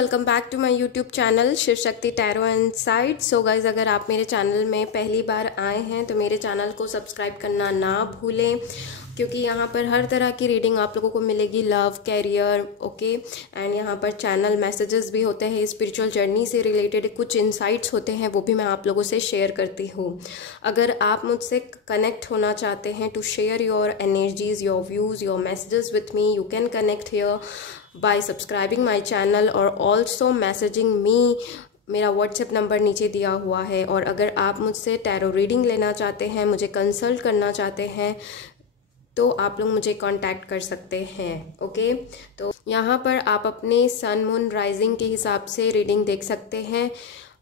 Welcome back to my YouTube channel Shiv Shakti tarot and sight. So guys, अगर आप मेरे channel में पहली बार आए हैं तो मेरे चैनल को सब्सक्राइब करना ना भूलें, क्योंकि यहाँ पर हर तरह की रीडिंग आप लोगों को मिलेगी। लव, कैरियर, ओके, एंड यहाँ पर चैनल मैसेजेस भी होते हैं, स्पिरिचुअल जर्नी से रिलेटेड कुछ इंसाइट्स होते हैं, वो भी मैं आप लोगों से शेयर करती हूँ। अगर आप मुझसे कनेक्ट होना चाहते हैं to share your energies, your views, your messages with me, you can connect here by subscribing my channel और also messaging me। मेरा व्हाट्सएप नंबर नीचे दिया हुआ है। और अगर आप मुझसे टैरो रीडिंग लेना चाहते हैं, मुझे कंसल्ट करना चाहते हैं, तो आप लोग मुझे कांटेक्ट कर सकते हैं। ओके, तो यहाँ पर आप अपने सन, मून, राइजिंग के हिसाब से रीडिंग देख सकते हैं।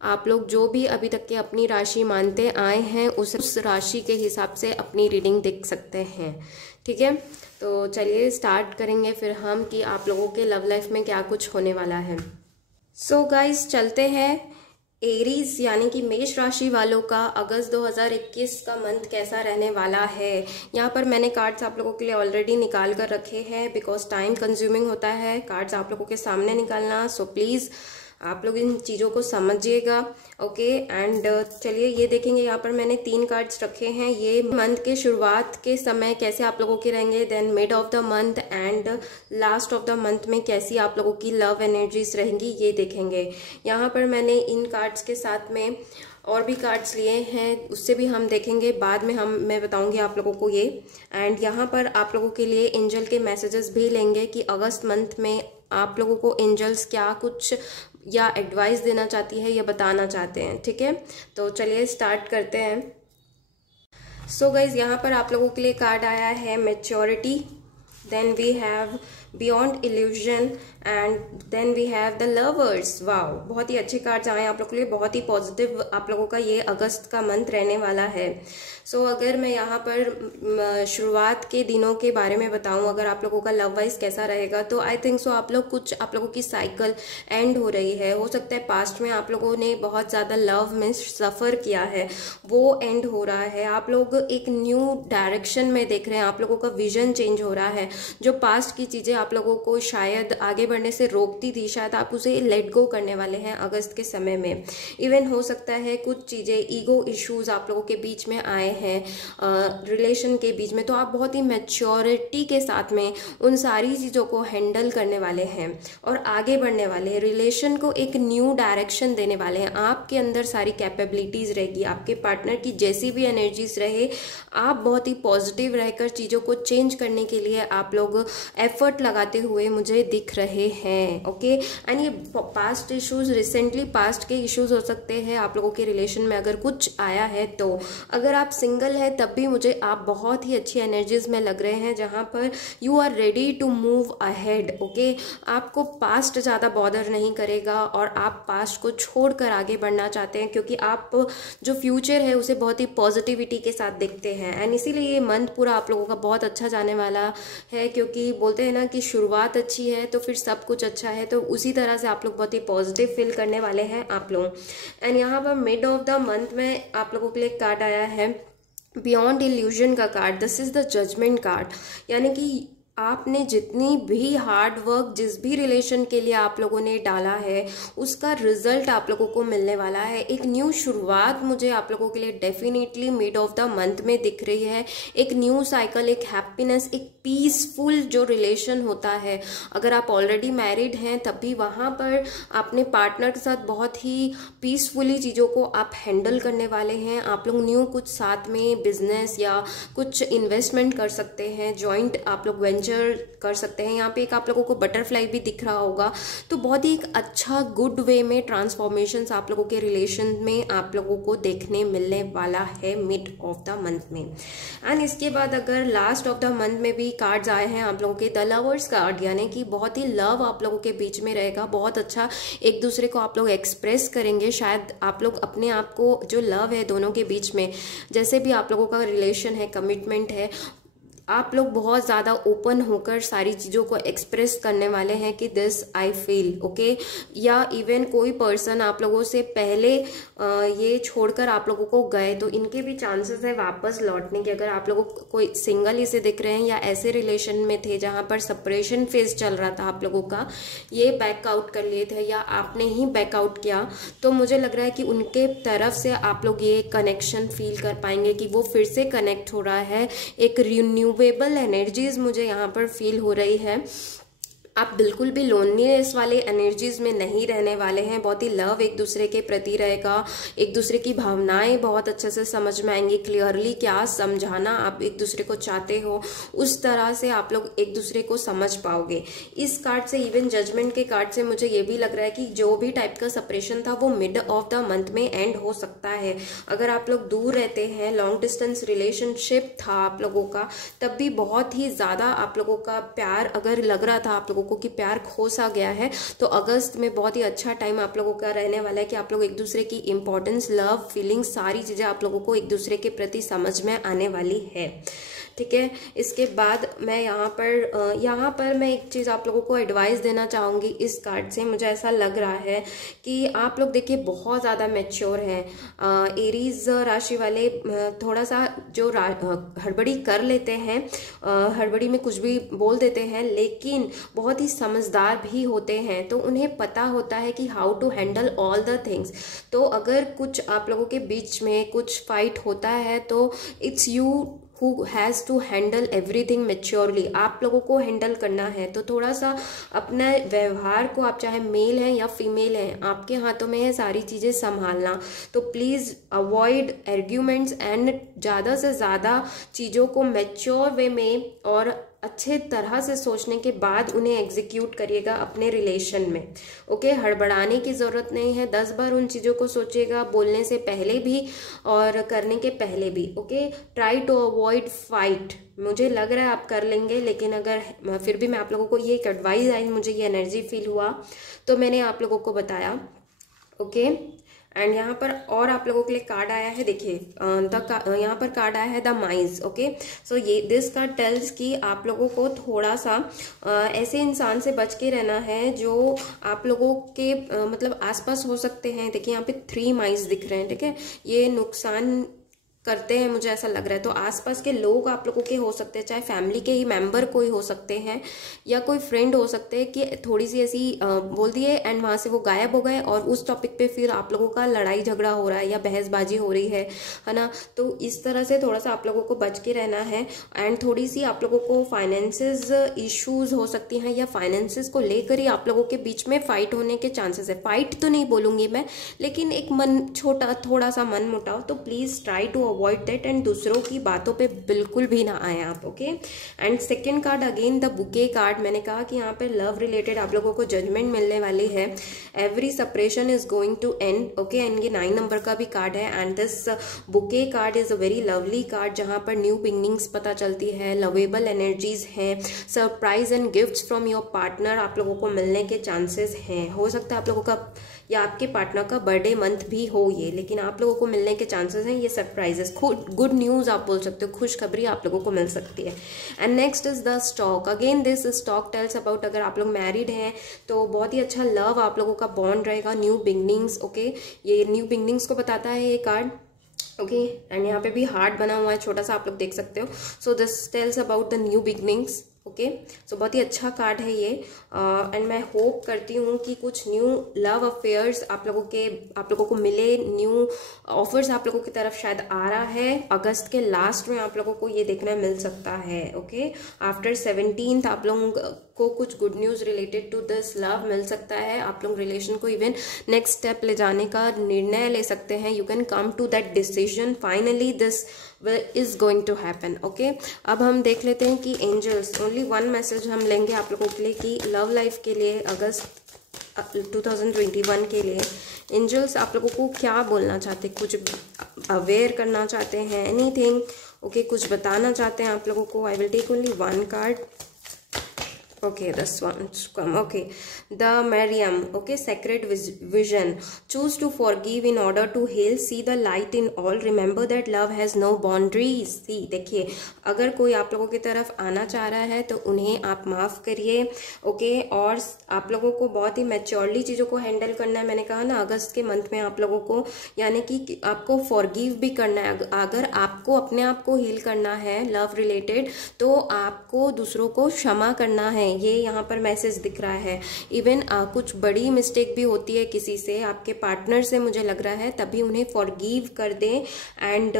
आप लोग जो भी अभी तक के अपनी राशि मानते आए हैं उस राशि के हिसाब से अपनी रीडिंग देख सकते हैं। ठीक है, तो चलिए स्टार्ट करेंगे फिर हम कि आप लोगों के लव लाइफ में क्या कुछ होने वाला है। सो गाइस, चलते हैं एरीज यानी कि मेष राशि वालों का अगस्त 2021 का मंथ कैसा रहने वाला है। यहाँ पर मैंने कार्ड्स आप लोगों के लिए ऑलरेडी निकाल कर रखे हैं, बिकॉज टाइम कंज्यूमिंग होता है कार्ड्स आप लोगों के सामने निकालना। सो प्लीज़ आप लोग इन चीज़ों को समझिएगा। ओके, एंड चलिए ये देखेंगे। यहाँ पर मैंने 3 कार्ड्स रखे हैं। ये मंथ के शुरुआत के समय कैसे आप लोगों के रहेंगे, then mid of the month and last of the month में कैसी आप लोगों की लव एनर्जीज रहेंगी, ये देखेंगे। यहाँ पर मैंने इन कार्ड्स के साथ में और भी कार्ड्स लिए हैं, उससे भी हम देखेंगे बाद में। मैं बताऊंगी आप लोगों को ये। एंड यहाँ पर आप लोगों के लिए एंजल के मैसेजेस भी लेंगे कि अगस्त मंथ में आप लोगों को एंजल्स क्या कुछ या एडवाइस देना चाहती है या बताना चाहते हैं। ठीक है, तो चलिए स्टार्ट करते हैं। सो गाइज, यहाँ पर आप लोगों के लिए कार्ड आया है maturity, then we have beyond illusion and then we have the lovers. Wow, बहुत ही अच्छे कार्ड्स आए आप लोगों के लिए। बहुत ही पॉजिटिव आप लोगों का ये अगस्त का मंथ रहने वाला है। सो अगर मैं यहाँ पर शुरुआत के दिनों के बारे में बताऊँ, अगर आप लोगों का लव वाइज कैसा रहेगा, तो आई थिंक सो आप लोगों की साइकिल एंड हो रही है। हो सकता है पास्ट में आप लोगों ने बहुत ज़्यादा लव में सफ़र किया है, वो एंड हो रहा है। आप लोग एक न्यू डायरेक्शन में देख रहे हैं, आप लोगों का विजन चेंज हो रहा है। जो पास्ट की चीज़ें आप लोगों को शायद आगे बढ़ने से रोकती थी, शायद आप उसे लेट गो करने वाले हैं अगस्त के समय में। इवन हो सकता है कुछ चीज़ें, ईगो इश्यूज आप लोगों के बीच में आए हैं रिलेशन के बीच में, तो आप बहुत ही मैच्योरिटी के साथ में उन सारी चीज़ों को हैंडल करने वाले हैं और आगे बढ़ने वाले हैं। रिलेशन को एक न्यू डायरेक्शन देने वाले हैं। आपके अंदर सारी कैपेबिलिटीज़ रहेगी। आपके पार्टनर की जैसी भी एनर्जीज रहे, आप बहुत ही पॉजिटिव रहकर चीज़ों को चेंज करने के लिए आप लोग एफर्ट लगाते हुए मुझे दिख रहे हैं। ओके, एंड ये पास्ट इश्यूज, रिसेंटली पास्ट के इश्यूज हो सकते हैं आप लोगों के रिलेशन में अगर कुछ आया है। तो अगर आप सिंगल है तब भी मुझे आप बहुत ही अच्छी एनर्जीज में लग रहे हैं, जहां पर you are ready to move ahead. Okay, आपको पास्ट ज़्यादा बॉदर नहीं करेगा और आप पास्ट को छोड़कर आगे बढ़ना चाहते हैं, क्योंकि आप जो फ्यूचर है उसे बहुत ही पॉजिटिविटी के साथ देखते हैं। एंड इसीलिए ये मंथ पूरा आप लोगों का बहुत अच्छा जाने वाला है, क्योंकि बोलते हैं ना कि शुरुआत अच्छी है तो फिर सब कुछ अच्छा है। तो उसी तरह से आप लोग बहुत ही पॉजिटिव फील करने वाले हैं आप लोग। एंड यहाँ पर मिड ऑफ द मंथ में आप लोगों के लिए कार्ड आया है बियॉन्ड इल्यूजन का card. This is the judgement card, यानी कि आपने जितनी भी हार्ड वर्क जिस भी रिलेशन के लिए आप लोगों ने डाला है, उसका रिजल्ट आप लोगों को मिलने वाला है। एक न्यू शुरुआत मुझे आप लोगों के लिए definitely mid of the month में दिख रही है। एक न्यू साइकिल, एक हैप्पीनेस, एक पीसफुल जो रिलेशन होता है। अगर आप ऑलरेडी मैरिड हैं तब भी वहाँ पर अपने पार्टनर के साथ बहुत ही पीसफुली चीज़ों को आप हैंडल करने वाले हैं। आप लोग न्यू कुछ साथ में बिजनेस या कुछ इन्वेस्टमेंट कर सकते हैं, जॉइंट आप लोग वेंचर कर सकते हैं। यहाँ पे एक आप लोगों को बटरफ्लाई भी दिख रहा होगा। तो बहुत ही एक अच्छा गुड वे में ट्रांसफॉर्मेशंस आप लोगों के रिलेशन में आप लोगों को देखने मिलने वाला है मिड ऑफ द मंथ में। एंड इसके बाद अगर लास्ट ऑफ द मंथ में भी कार्ड्स आए हैं आप लोगों के द लवर्स कार्ड, यानी कि बहुत ही लव आप लोगों के बीच में रहेगा। बहुत अच्छा एक दूसरे को आप लोग एक्सप्रेस करेंगे। शायद आप लोग अपने आप को, जो लव है दोनों के बीच में, जैसे भी आप लोगों का रिलेशन है, कमिटमेंट है, आप लोग बहुत ज़्यादा ओपन होकर सारी चीज़ों को एक्सप्रेस करने वाले हैं कि दिस आई फील, ओके। या इवन कोई पर्सन आप लोगों से पहले ये छोड़कर आप लोगों को गए तो इनके भी चांसेस है वापस लौटने के। अगर आप लोगों को कोई सिंगल ही से दिख रहे हैं या ऐसे रिलेशन में थे जहाँ पर सेपरेशन फेज चल रहा था आप लोगों का, ये बैकआउट कर लिए थे या आपने ही बैकआउट किया, तो मुझे लग रहा है कि उनके तरफ से आप लोग ये कनेक्शन फील कर पाएंगे कि वो फिर से कनेक्ट हो रहा है। एक रिन्यूएबल एनर्जीज मुझे यहाँ पर फील हो रही है। आप बिल्कुल भी लोनलीनेस वाले एनर्जीज में नहीं रहने वाले हैं। बहुत ही लव एक दूसरे के प्रति रहेगा, एक दूसरे की भावनाएं बहुत अच्छे से समझ में आएंगी। क्लियरली क्या समझाना आप एक दूसरे को चाहते हो उस तरह से आप लोग एक दूसरे को समझ पाओगे। इस कार्ड से, इवन जजमेंट के कार्ड से मुझे ये भी लग रहा है कि जो भी टाइप का सेपरेशन था वो मिड ऑफ द मंथ में एंड हो सकता है। अगर आप लोग दूर रहते हैं, लॉन्ग डिस्टेंस रिलेशनशिप था आप लोगों का, तब भी बहुत ही ज्यादा आप लोगों का प्यार अगर लग रहा था आप लोगों को कि प्यार खो सा गया है, तो अगस्त में बहुत ही अच्छा टाइम आप लोगों का रहने वाला है कि आप लोग एक दूसरे की इंपॉर्टेंस, लव, फीलिंग्स, सारी चीजें आप लोगों को एक दूसरे के प्रति समझ में आने वाली है। ठीक है, इसके बाद मैं यहाँ पर मैं एक चीज़ आप लोगों को एडवाइस देना चाहूँगी इस कार्ड से। मुझे ऐसा लग रहा है कि आप लोग देखिए बहुत ज़्यादा मैच्योर हैं। एरीज राशि वाले थोड़ा सा जो हड़बड़ी कर लेते हैं, हड़बड़ी में कुछ भी बोल देते हैं, लेकिन बहुत ही समझदार भी होते हैं। तो उन्हें पता होता है कि how to handle all the things. तो अगर कुछ आप लोगों के बीच में कुछ फाइट होता है तो it's you who has to handle everything maturely। आप लोगों को हैंडल करना है, तो थोड़ा सा अपना व्यवहार को, आप चाहे मेल हैं या फीमेल हैं, आपके हाथों में है सारी चीज़ें संभालना। तो प्लीज़ अवॉइड आर्ग्यूमेंट्स एंड ज़्यादा से ज़्यादा चीज़ों को मैच्योर वे में और अच्छे तरह से सोचने के बाद उन्हें एग्जीक्यूट करिएगा अपने रिलेशन में। ओके, हड़बड़ाने की ज़रूरत नहीं है। 10 बार उन चीज़ों को सोचिएगा, बोलने से पहले भी और करने के पहले भी। Okay, try to avoid fight. मुझे लग रहा है आप कर लेंगे, लेकिन अगर फिर भी मैं आप लोगों को ये एक एडवाइस आई, मुझे ये एनर्जी फील हुआ तो मैंने आप लोगों को बताया। ओके, एंड यहाँ पर और आप लोगों के लिए कार्ड आया है, देखिए यहाँ पर कार्ड आया है द माइंस। ओके, सो ये दिस कार्ड टेल्स कि आप लोगों को थोड़ा सा ऐसे इंसान से बच के रहना है जो आप लोगों के मतलब आसपास हो सकते हैं। देखिए यहाँ पे 3 माइंस दिख रहे हैं, ठीक है, ये नुकसान करते हैं, मुझे ऐसा लग रहा है। तो आसपास के लोग आप लोगों के हो सकते हैं, चाहे फैमिली के ही मेंबर कोई हो सकते हैं या कोई फ्रेंड हो सकते हैं, कि थोड़ी सी ऐसी बोल दिए एंड वहां से वो गायब हो गए और उस टॉपिक पे फिर आप लोगों का लड़ाई झगड़ा हो रहा है या बहसबाजी हो रही है ना। तो इस तरह से थोड़ा सा आप लोगों को बच के रहना है। एंड थोड़ी सी आप लोगों को फाइनेंसेस इश्यूज हो सकती हैं या फाइनेंसेस को लेकर ही आप लोगों के बीच में फाइट होने के चांसेस है। फाइट तो नहीं बोलूंगी मैं, लेकिन एक थोड़ा सा मन मुटाव। तो please try to avoid that and दूसरों की बातों पे बिल्कुल भी ना आए आप। Okay, and second card again the bouquet card. मैंने कहा कि यहाँ पे लव रिलेटेड आप लोगों को जजमेंट मिलने वाली है। Every separation is going to end. Okay, and ये 9 नंबर का भी कार्ड है and this bouquet card is a very lovely card जहां पर न्यू बिगनिंग्स पता चलती है, लवेबल एनर्जीज हैं, surprise and gifts from your partner आप लोगों को मिलने के चांसेस हैं। हो सकता है आप लोगों का या आपके पार्टनर का बर्थडे मंथ भी हो ये, लेकिन आप लोगों को मिलने के चांसेस हैं। ये सरप्राइजेस, गुड न्यूज आप बोल सकते हो, खुशखबरी आप लोगों को मिल सकती है। And next is the stock. Again this stock tells about अगर आप लोग मैरिड हैं तो बहुत ही अच्छा लव आप लोगों का बॉन्ड रहेगा, न्यू बिगनिंग्स। ओके, ये न्यू बिगनिंग्स को बताता है ये कार्ड। ओके, एंड यहाँ पे भी हार्ट बना हुआ है छोटा सा, आप लोग देख सकते हो। So this tells about the new beginnings. Okay, so बहुत ही अच्छा कार्ड है ये। एंड मैं होप करती हूँ कि कुछ न्यू लव अफेयर्स आप लोगों को मिले, न्यू ऑफर्स आप लोगों की तरफ शायद आ रहा है। अगस्त के लास्ट में आप लोगों को ये देखने मिल सकता है। ओके, आफ्टर 17th आप लोगों को कुछ good news related to this love मिल सकता है। आप लोग रिलेशन को इवन नेक्स्ट स्टेप ले जाने का निर्णय ले सकते हैं। You can come to that decision. Finally this is going to happen. Okay, अब हम देख लेते हैं कि एंजल्स, ओनली 1 मैसेज हम लेंगे आप लोगों के लिए कि लव लाइफ के लिए अगस्त 2021 के लिए एंजल्स आप लोगों को क्या बोलना चाहते हैं, कुछ अवेयर करना चाहते हैं, एनीथिंग। ओके, कुछ बताना चाहते हैं आप लोगों को। I will take only 1 card. Okay, this one's come. Okay, the Mariam. Okay, sacred vision. Choose to forgive in order to heal. See the light in all. Remember that love has no boundaries. See, देखिए, अगर कोई आप लोगों की तरफ आना चाह रहा है तो उन्हें आप माफ करिए. ओके, और आप लोगों को बहुत ही मैच्योरली चीज़ों को हैंडल करना है. मैंने कहा ना, अगस्त के मंथ में आप लोगों को यानी कि आपको फॉरगिव भी करना है. अगर आपको अपने आप को हील करना है लव रिलेटेड, तो आपको दूसरों को क्षमा करना है. ये यहाँ पर मैसेज दिख रहा है. इवन कुछ बड़ी मिस्टेक भी होती है किसी से, आपके पार्टनर से मुझे लग रहा है, तभी उन्हें फॉरगिव कर दें. एंड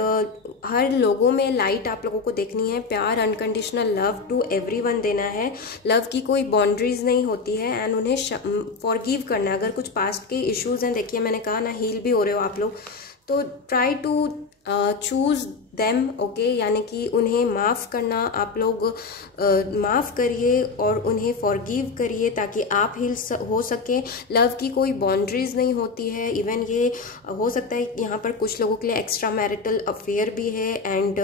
हर लोगों में लाइट आप लोगों को देखनी है. प्यार, अनकंडीशनल लव टू एवरीवन देना है. लव की कोई बाउंड्रीज नहीं होती है. एंड उन्हें फॉरगिव करना है. अगर कुछ पास्ट के इश्यूज हैं, देखिए मैंने कहा ना, हील भी हो रहे हो आप लोग, तो try to choose them. Okay, यानी कि उन्हें माफ़ करना. आप लोग माफ़ करिए और उन्हें फॉरगिव करिए ताकि आप हील हो सके. लव की कोई बाउंड्रीज नहीं होती है. इवन ये हो सकता है यहाँ पर कुछ लोगों के लिए एक्स्ट्रा मैरिटल अफेयर भी है. एंड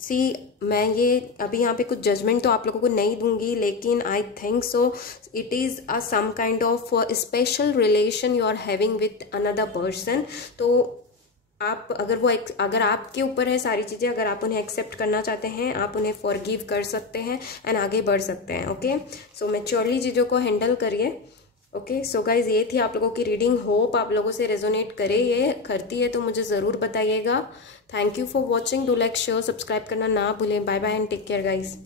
सी, मैं ये अभी यहाँ पे कुछ जजमेंट तो आप लोगों को नहीं दूंगी, लेकिन I think so it is a some kind of special relation you are having with another person. तो आप अगर आपके ऊपर है सारी चीज़ें, अगर आप उन्हें एक्सेप्ट करना चाहते हैं, आप उन्हें फॉरगिव कर सकते हैं एंड आगे बढ़ सकते हैं. ओके, सो मैच्योरली चीज़ों को हैंडल करिए. ओके, सो गाइज, ये थी आप लोगों की रीडिंग. होप आप लोगों से रेजोनेट करे. ये करती है तो मुझे ज़रूर बताइएगा. Thank you for watching. Do like, share, subscribe करना ना भूलें. Bye bye and take care guys.